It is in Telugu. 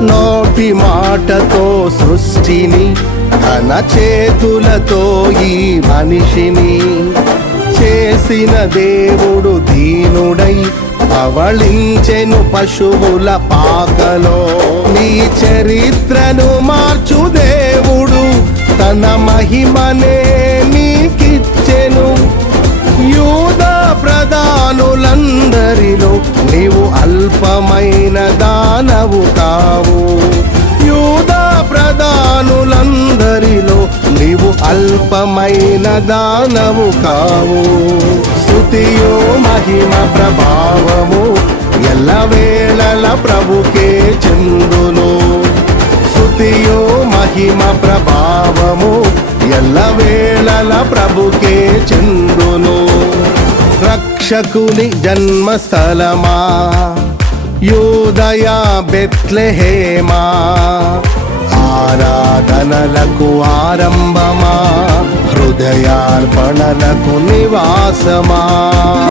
నోటి మాటతో సృష్టిని, తన చేతులతో ఈ మనిషిని చేసిన దేవుడు దీనుడై అవళించెను పశువుల పాకలో. నీ చరిత్రను మార్చు దేవుడు తన మహిమనే నీకిచ్చెను. యూదా ప్రధానులందరిలో నీవు అల్పమైన దానవు కావు. యూదా ప్రధానులందరిలో నీవు అల్పమైన దానవు కావు. స్తుతియో మహిమ ప్రభావము ఎల్లవేళల ప్రభుకే చెందును. స్తుతియో మహిమ ప్రభావము ఎల్లవేళల ప్రభుకే చెందును. రక్షకుని జన్మస్థలమా యూదయ బెత్లెహేమా, ఆరాధనలకు ఆరంభమా, హృదయార్పణలకు నివాసమా.